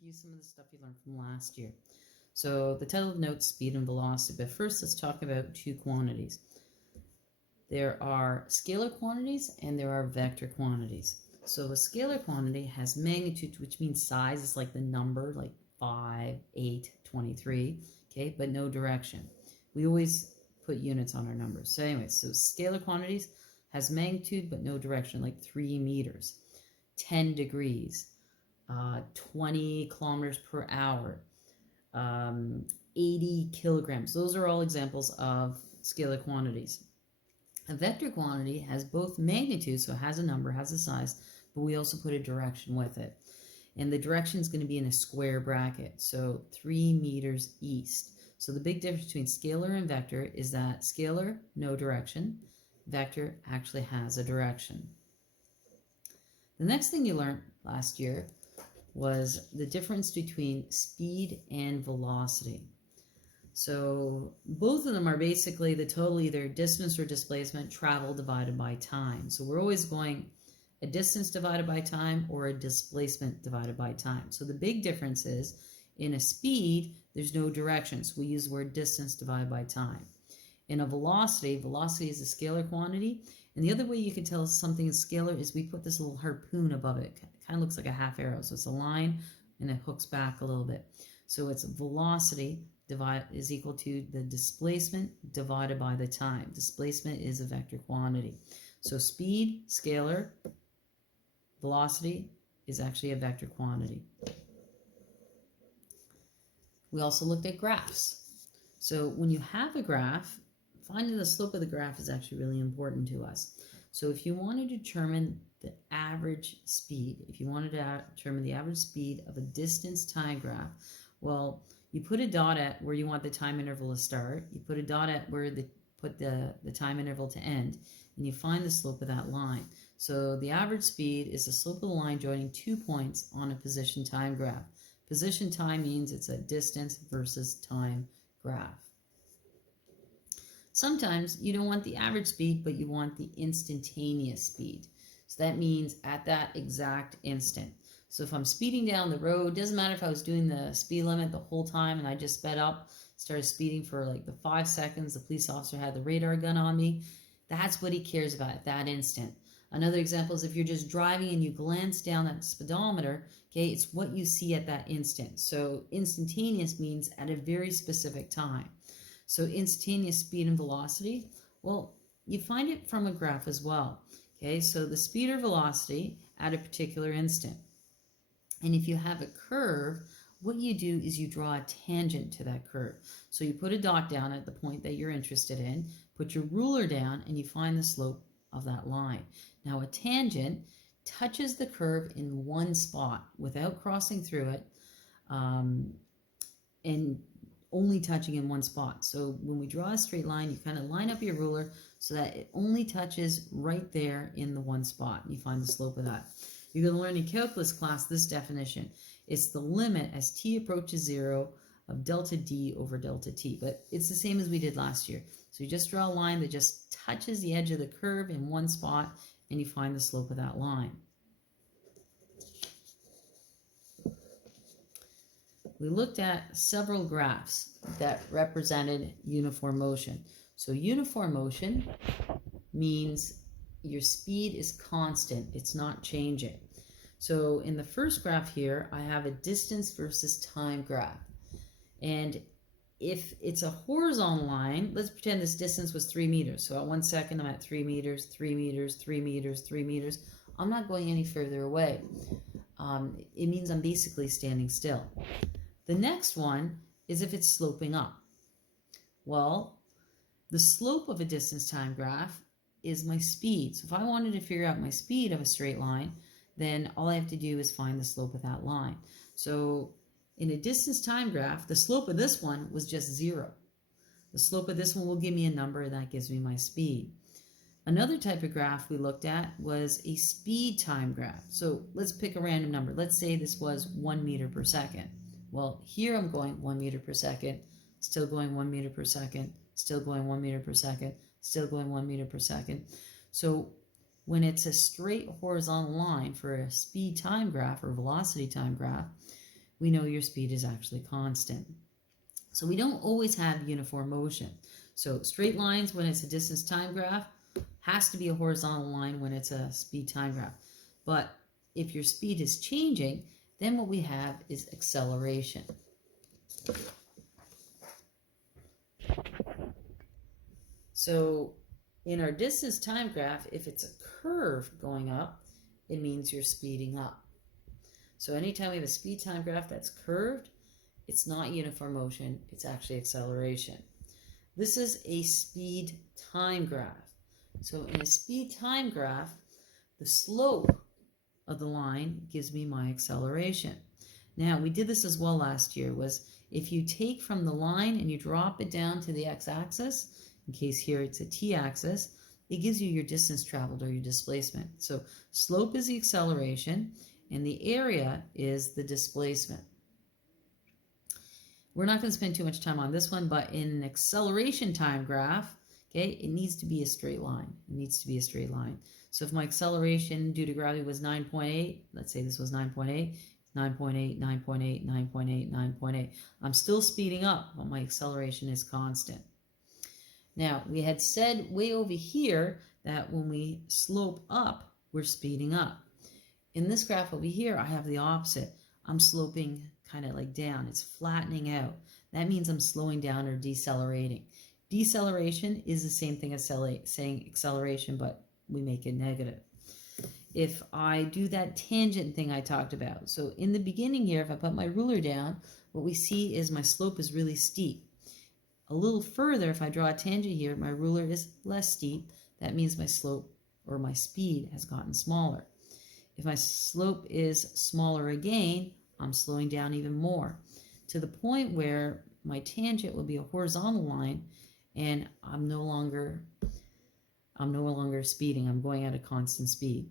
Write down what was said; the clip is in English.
review some of the stuff you learned from last year. So the title of the note, speed and velocity. But first, let's talk about two quantities. There are scalar quantities and there are vector quantities. So a scalar quantity has magnitude, which means size. It's like the number, like 5, 8, 23, okay, but no direction. We always put units on our numbers. So anyway, so scalar quantities has magnitude but no direction, like 3 meters, 10 degrees, 20 kilometers per hour, 80 kilograms. Those are all examples of scalar quantities. A vector quantity has both magnitude, so it has a number, has a size, but we also put a direction with it. And the direction is going to be in a square bracket, so 3 meters east. So the big difference between scalar and vector is that scalar, no direction. Vector actually has a direction. The next thing you learned last year was the difference between speed and velocity. So both of them are basically the total either distance or displacement travel divided by time. So we're always going a distance divided by time or a displacement divided by time. So the big difference is in a speed, there's no direction. So we use the word distance divided by time. In a velocity, velocity is a scalar quantity. And the other way you can tell something is scalar is we put this little harpoon above it. It kind of looks like a half arrow. So it's a line and it hooks back a little bit. So it's velocity is equal to the displacement divided by the time. Displacement is a vector quantity. So speed, scalar, velocity is actually a vector quantity. We also looked at graphs. So when you have a graph, finding the slope of the graph is actually really important to us. So if you want to determine the average speed, if you wanted to determine the average speed of a distance time graph, well, you put a dot at where you want the time interval to start, you put a dot at where put the time interval to end, and you find the slope of that line. So the average speed is the slope of the line joining 2 points on a position time graph. Position time means it's a distance versus time graph. Sometimes you don't want the average speed, but you want the instantaneous speed. So that means at that exact instant. So if I'm speeding down the road, doesn't matter if I was doing the speed limit the whole time and I just sped up, started speeding for like the 5 seconds, the police officer had the radar gun on me, that's what he cares about at that instant. Another example is if you're just driving and you glance down that speedometer, okay, it's what you see at that instant. So instantaneous means at a very specific time. So instantaneous speed and velocity, well, you find it from a graph as well. Okay, so the speed or velocity at a particular instant. And if you have a curve, what you do is you draw a tangent to that curve. So you put a dot down at the point that you're interested in, put your ruler down, and you find the slope of that line. Now a tangent touches the curve in one spot without crossing through it, and only touching in one spot. So when we draw a straight line, you kind of line up your ruler so that it only touches right there in the one spot. You find the slope of that. You're going to learn in calculus class this definition. It's the limit as t approaches 0 of delta d over delta t. But it's the same as we did last year. So you just draw a line that just touches the edge of the curve in one spot, and you find the slope of that line. We looked at several graphs that represented uniform motion. So uniform motion means your speed is constant, it's not changing. So in the first graph here, I have a distance versus time graph. And if it's a horizontal line, let's pretend this distance was 3 meters. So at 1 second, I'm at 3 meters, 3 meters, 3 meters, 3 meters. I'm not going any further away. It means I'm basically standing still. The next one is if it's sloping up. Well, the slope of a distance time graph is my speed. So if I wanted to figure out my speed of a straight line, then all I have to do is find the slope of that line. So in a distance time graph, the slope of this one was just 0. The slope of this one will give me a number, and that gives me my speed. Another type of graph we looked at was a speed time graph. So let's pick a random number. Let's say this was 1 meter per second. Well, here I'm going 1 meter per second, still going 1 meter per second, still going 1 meter per second, still going 1 meter per second. So when it's a straight horizontal line for a speed time graph or velocity time graph, we know your speed is actually constant. So we don't always have uniform motion. So straight lines when it's a distance time graph has to be a horizontal line when it's a speed time graph. But if your speed is changing, then what we have is acceleration. So in our distance time graph, if it's a curve going up, it means you're speeding up. So anytime we have a speed time graph that's curved, it's not uniform motion, it's actually acceleration. This is a speed time graph. So in a speed time graph, the slope of the line gives me my acceleration. Now, we did this as well last year, was if you take from the line and you drop it down to the x-axis, in case here it's a t-axis, it gives you your distance traveled or your displacement. So slope is the acceleration and the area is the displacement. We're not going to spend too much time on this one, but in an acceleration time graph, okay, it needs to be a straight line. It needs to be a straight line. So if my acceleration due to gravity was 9.8, let's say this was 9.8, 9.8, 9.8, 9.8, 9.8. I'm still speeding up, but my acceleration is constant. Now, we had said way over here that when we slope up, we're speeding up. In this graph over here, I have the opposite. I'm sloping kind of like down. It's flattening out. That means I'm slowing down or decelerating. Deceleration is the same thing as saying acceleration, but we make it negative. If I do that tangent thing I talked about, so in the beginning here, if I put my ruler down, what we see is my slope is really steep. A little further, if I draw a tangent here, my ruler is less steep. That means my slope or my speed has gotten smaller. If my slope is smaller again, I'm slowing down even more to the point where my tangent will be a horizontal line and I'm no longer speeding. I'm going at a constant speed.